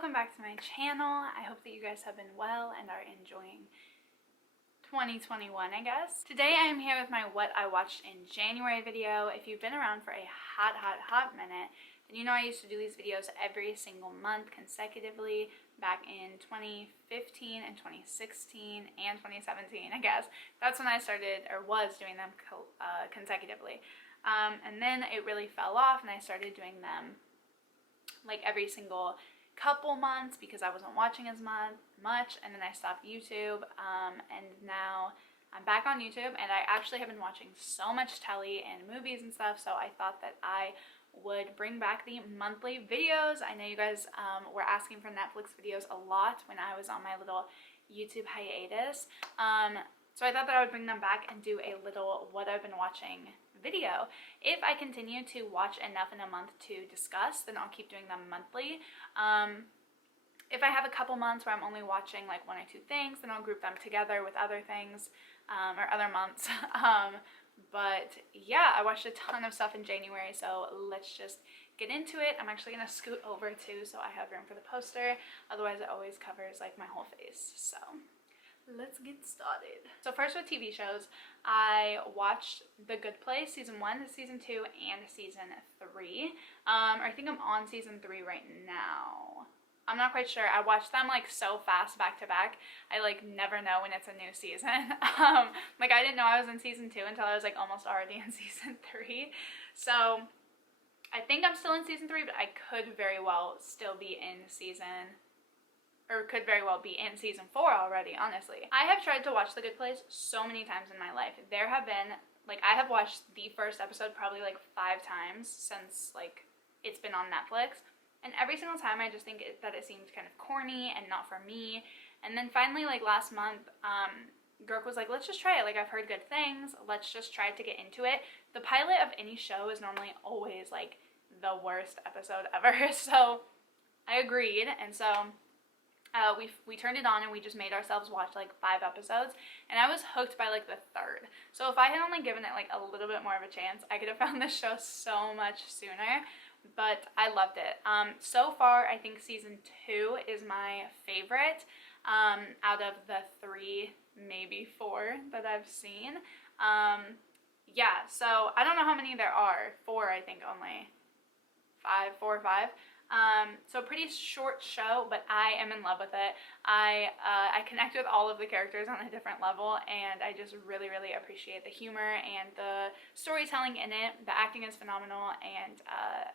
welcome back to my channel. I hope that you guys have been well and are enjoying 2021, I guess. Today I am here with my what I watched in January video. If you've been around for a hot minute, then you know I used to do these videos every single month consecutively back in 2015 and 2016 and 2017, I guess. That's when I started or was doing them consecutively. And then it really fell off and I started doing them like every single couple months because I wasn't watching as much, and then I stopped YouTube, and now I'm back on YouTube, and I actually have been watching so much telly and movies and stuff, so I thought that I would bring back the monthly videos. I know you guys were asking for Netflix videos a lot when I was on my little YouTube hiatus, so I thought that I would bring them back and do a little what I've been watching video. If I continue to watch enough in a month to discuss, then I'll keep doing them monthly. If I have a couple months where I'm only watching like one or two things, then I'll group them together with other things, or other months. But yeah, I watched a ton of stuff in January, so let's just get into it. I'm actually gonna scoot over too so I have room for the poster, otherwise it always covers like my whole face. So let's get started. So first with TV shows, I watched The Good Place season 1, season 2, and season 3. I think I'm on season 3 right now. I'm not quite sure. I watched them like so fast back to back. I like never know when it's a new season. Like I didn't know I was in season 2 until I was like almost already in season 3. So I think I'm still in season 3, but I could very well still be in season, or could very well be in season 4 already, honestly. I have tried to watch The Good Place so many times in my life. There have been, like, I have watched the first episode probably like 5 times since like it's been on Netflix. And every single time I just think that it seemed kind of corny and not for me. And then finally, like last month, Girk was like, let's just try it. Like, I've heard good things. Let's just try to get into it. The pilot of any show is normally always like the worst episode ever. So I agreed. And so we turned it on and we just made ourselves watch like 5 episodes, and I was hooked by like the 3rd. So if I had only given it like a little bit more of a chance, I could have found this show so much sooner, but I loved it. So far I think season 2 is my favorite out of the 3, maybe 4 that I've seen. Yeah, so I don't know how many there are. 4, I think only. 4 or 5. So pretty short show, but I am in love with it. I connect with all of the characters on a different level, and I just really appreciate the humor and the storytelling in it. The acting is phenomenal, and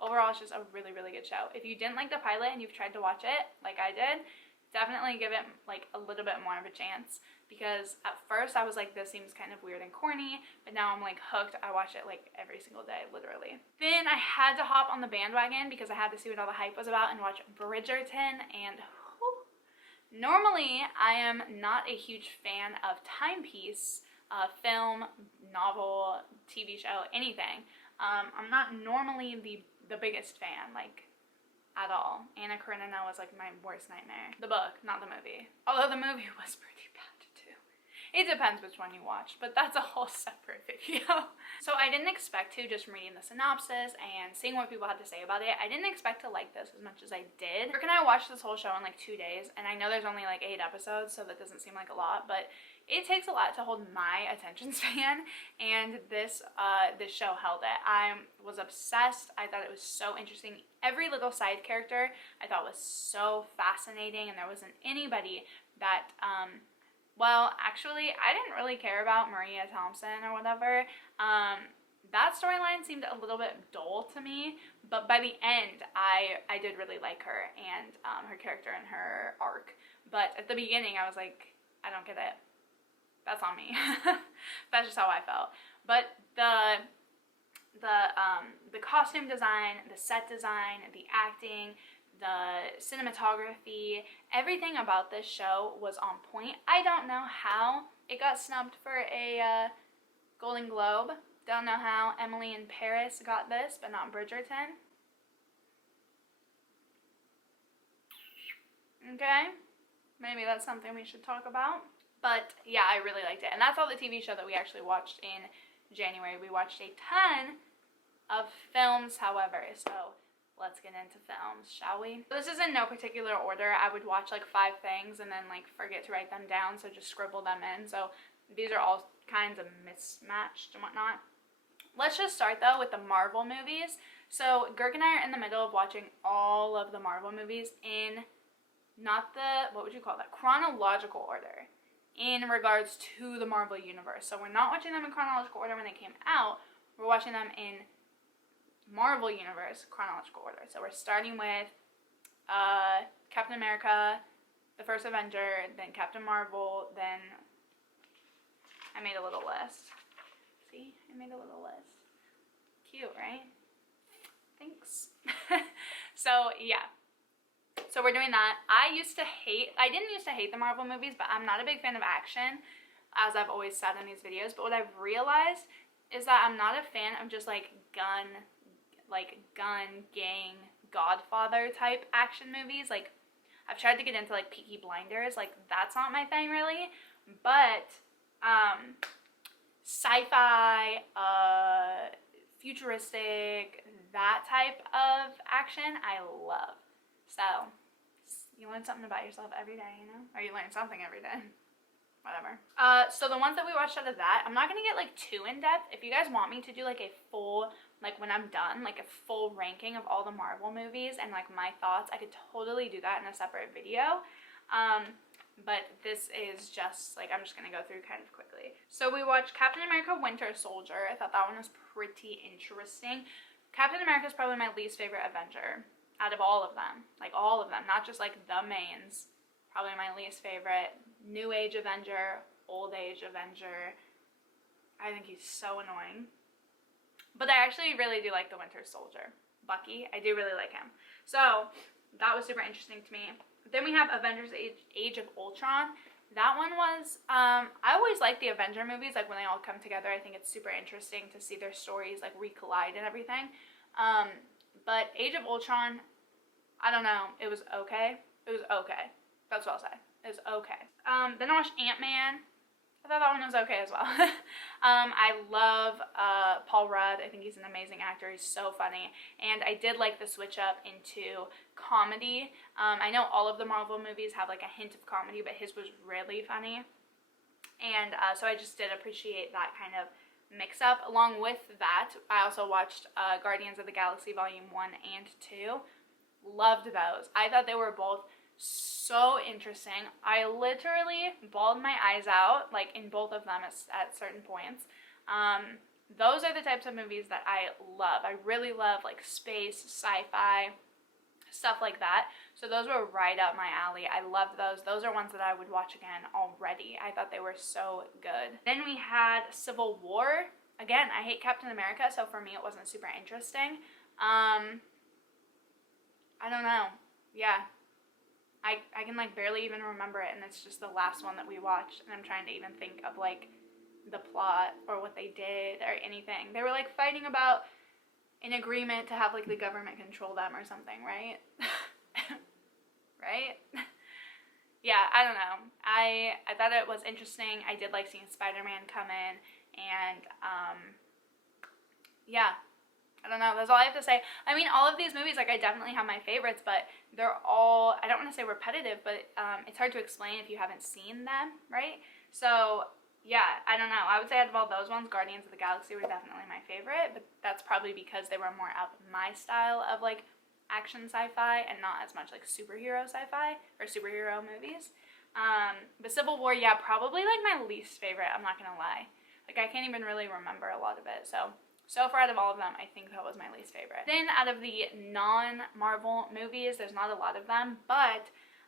overall it's just a really good show. If you didn't like the pilot and you've tried to watch it like I did, definitely give it like a little bit more of a chance, because at first I was like, this seems kind of weird and corny, but now I'm like hooked. I watch it like every single day, literally. Then I had to hop on the bandwagon because I had to see what all the hype was about and watch Bridgerton, and whew, normally I am not a huge fan of timepiece film, novel, TV show, anything. I'm not normally the biggest fan, like at all. Anna Karenina was like my worst nightmare. The book, not the movie. Although the movie was pretty bad too. It depends which one you watch, but that's a whole separate video. So I didn't expect to, just from reading the synopsis and seeing what people had to say about it, I didn't expect to like this as much as I did. Rick and I watched this whole show in like 2 days, and I know there's only like 8 episodes, so that doesn't seem like a lot, but it takes a lot to hold my attention span, and this show held it. I was obsessed. I thought it was so interesting. Every little side character I thought was so fascinating, and there wasn't anybody that, well, actually, I didn't really care about Maria Thompson or whatever. That storyline seemed a little bit dull to me, but by the end, I did really like her and her character and her arc. But at the beginning, I was like, I don't get it. That's on me. That's just how I felt. But the costume design, the set design, the acting, the cinematography, everything about this show was on point. I don't know how it got snubbed for a Golden Globe. Don't know how Emily in Paris got this, but not Bridgerton. Okay, maybe that's something we should talk about. But yeah, I really liked it. And that's all the TV show that we actually watched in January. We watched a ton of films, however. So let's get into films, shall we? This is in no particular order. I would watch like 5 things and then like forget to write them down, so just scribble them in. So these are all kinds of mismatched and whatnot. Let's just start though with the Marvel movies. So Girk and I are in the middle of watching all of the Marvel movies in not the, what would you call that, chronological order in regards to the Marvel universe. So we're not watching them in chronological order when they came out. We're watching them in Marvel universe chronological order. So we're starting with Captain America, the first Avenger, then Captain Marvel, then I made a little list. See, I made a little list. Cute, right? Thanks. So yeah, so we're doing that. I didn't used to hate the Marvel movies, but I'm not a big fan of action, as I've always said in these videos. But what I've realized is that I'm not a fan of just like gun, gang, Godfather type action movies. Like, I've tried to get into like Peaky Blinders, like that's not my thing really. But sci-fi, futuristic, that type of action I love. So you learn something about yourself every day, you know? Or you learn something every day. Whatever. So the ones that we watched out of that, I'm not gonna get like too in depth. If you guys want me to do like a full, like when I'm done, like a full ranking of all the Marvel movies and like my thoughts, I could totally do that in a separate video. But this is just like, I'm just gonna go through kind of quickly. So we watched Captain America Winter Soldier. I thought that one was pretty interesting. Captain America is probably my least favorite Avenger out of all of them. Like all of them, not just like the mains. Probably my least favorite. New Age Avenger, Old Age Avenger. I think he's so annoying. But I actually really do like the Winter Soldier. Bucky, I do really like him. So that was super interesting to me. Then we have Avengers Age of Ultron. That one was, I always like the Avenger movies, like when they all come together. I think it's super interesting to see their stories like recollide and everything. But Age of Ultron, I don't know, it was okay. It was okay. That's what I'll say. It was okay. Then I watched Ant-Man. I thought that one was okay as well. I love Paul Rudd. I think he's an amazing actor. He's so funny. And I did like the switch up into comedy. I know all of the Marvel movies have like a hint of comedy, but his was really funny. And so I just did appreciate that kind of mix up. Along with that, I also watched Guardians of the Galaxy Volume 1 and 2. Loved those. I thought they were both so interesting. I literally bawled my eyes out, like in both of them at certain points. Those are the types of movies that I love. I really love like space, sci-fi, stuff like that. So those were right up my alley. I loved those. Those are ones that I would watch again already. I thought they were so good. Then we had Civil War. Again, I hate Captain America, so for me it wasn't super interesting. I don't know. Yeah. I can like barely even remember it, and it's just the last one that we watched, and I'm trying to even think of like the plot or what they did or anything. They were like fighting about an agreement to have like the government control them or something, right? Right? Yeah, I don't know. I thought it was interesting. I did like seeing Spider-Man come in, and yeah, I don't know. That's all I have to say. I mean, all of these movies, like, I definitely have my favorites, but they're all, I don't want to say repetitive, but it's hard to explain if you haven't seen them, right? So, yeah, I don't know. I would say out of all those ones, Guardians of the Galaxy were definitely my favorite, but that's probably because they were more of my style of, like, action sci-fi and not as much, like, superhero sci-fi or superhero movies. But Civil War, yeah, probably, like, my least favorite, I'm not gonna lie. Like, I can't even really remember a lot of it, so far out of all of them, I think that was my least favorite. Then out of the non-Marvel movies, there's not a lot of them, but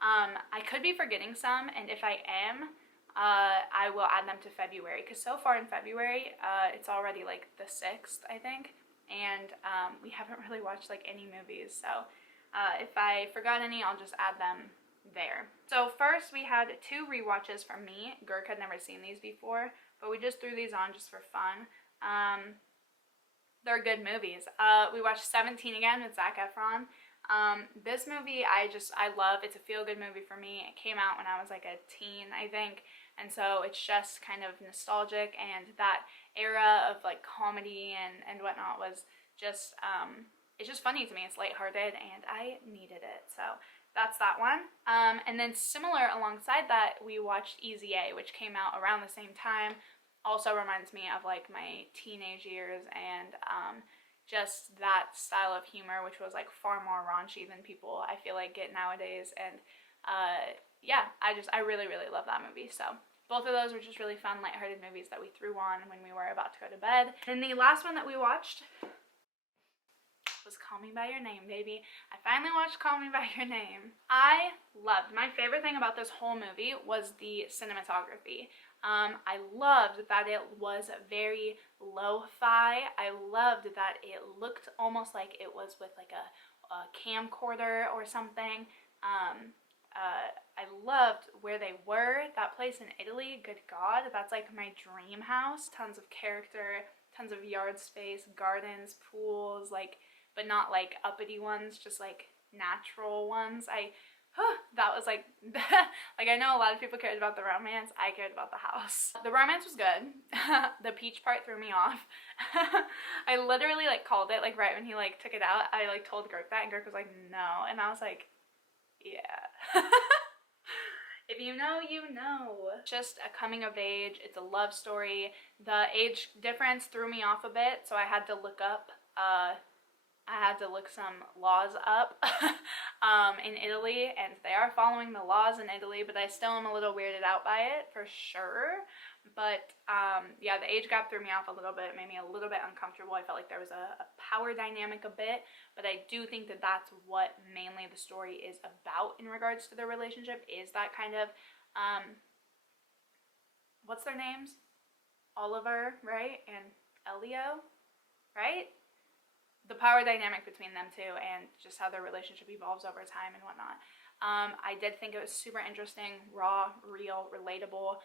I could be forgetting some, and if I am, I will add them to February, because so far in February, it's already like the 6th, I think, and we haven't really watched like any movies, so if I forgot any, I'll just add them there. So first we had 2 rewatches from me. Girk had never seen these before, but we just threw these on just for fun. They're good movies. We watched 17 again with Zac Efron. This movie I love. It's a feel-good movie for me. It came out when I was like a teen, I think, and so it's just kind of nostalgic, and that era of like comedy and whatnot was just it's just funny to me. It's lighthearted, and I needed it. So that's that one. And then similar alongside that, we watched Easy A, which came out around the same time. Also reminds me of like my teenage years, and just that style of humor, which was like far more raunchy than people I feel like get nowadays. And yeah, I really love that movie. So both of those were just really fun, lighthearted movies that we threw on when we were about to go to bed. And the last one that we watched was Call Me By Your Name, baby. I finally watched Call Me By Your Name. I loved, my favorite thing about this whole movie was the cinematography. I loved that it was very lo-fi. I loved that it looked almost like it was with like a camcorder or something. I loved where they were. That place in Italy, good God, that's like my dream house. Tons of character, tons of yard space, gardens, pools, like, but not like uppity ones, just like natural ones. That was like, like I know a lot of people cared about the romance. I cared about the house. The romance was good. The peach part threw me off. I literally like called it like right when he like took it out. I like told Girk that, and Girk was like, no. And I was like, yeah. If you know, you know. Just a coming of age. It's a love story. The age difference threw me off a bit, so I had to look up some laws up in Italy, and they are following the laws in Italy, but I still am a little weirded out by it for sure. But yeah, the age gap threw me off a little bit, made me a little bit uncomfortable. I felt like there was a power dynamic a bit, but I do think that that's what mainly the story is about in regards to their relationship, is that kind of what's their names? Oliver, right? And Elio, right? The power dynamic between them two, and just how their relationship evolves over time and whatnot. I did think it was super interesting, raw, real, relatable,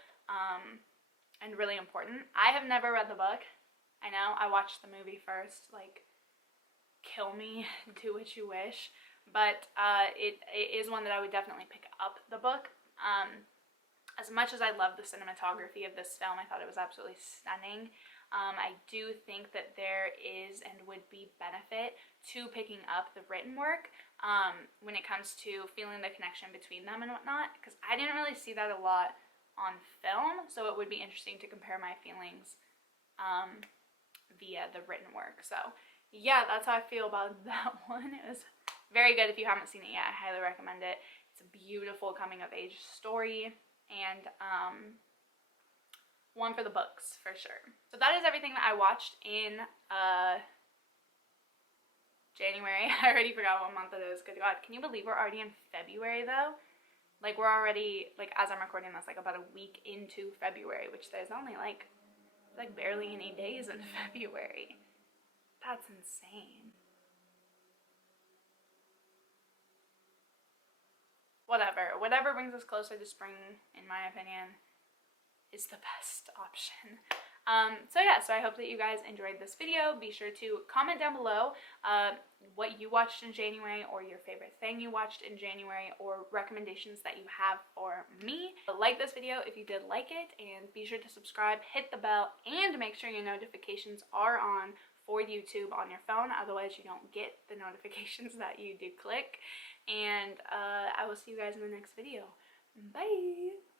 and really important. I have never read the book. I know, I watched the movie first, like, kill me, do what you wish, but it is one that I would definitely pick up the book. As much as I love the cinematography of this film, I thought it was absolutely stunning. I do think that there is and would be benefit to picking up the written work when it comes to feeling the connection between them and whatnot, because I didn't really see that a lot on film, so it would be interesting to compare my feelings via the written work. So yeah, that's how I feel about that one. It was very good. If you haven't seen it yet, I highly recommend it. It's a beautiful coming of age story, and one for the books for sure. So that is everything that I watched in January. I already forgot what month it is. Good God, can you believe we're already in February though? Like, we're already, like, as I'm recording this, like about a week into February, which there's only like barely any days in February. That's insane. Whatever brings us closer to spring, in my opinion, is the best option. So yeah, so I hope that you guys enjoyed this video. Be sure to comment down below what you watched in January, or your favorite thing you watched in January, or recommendations that you have for me. Like this video if you did like it, and be sure to subscribe, hit the bell, and make sure your notifications are on for YouTube on your phone, otherwise you don't get the notifications that you do click. And I will see you guys in the next video. Bye!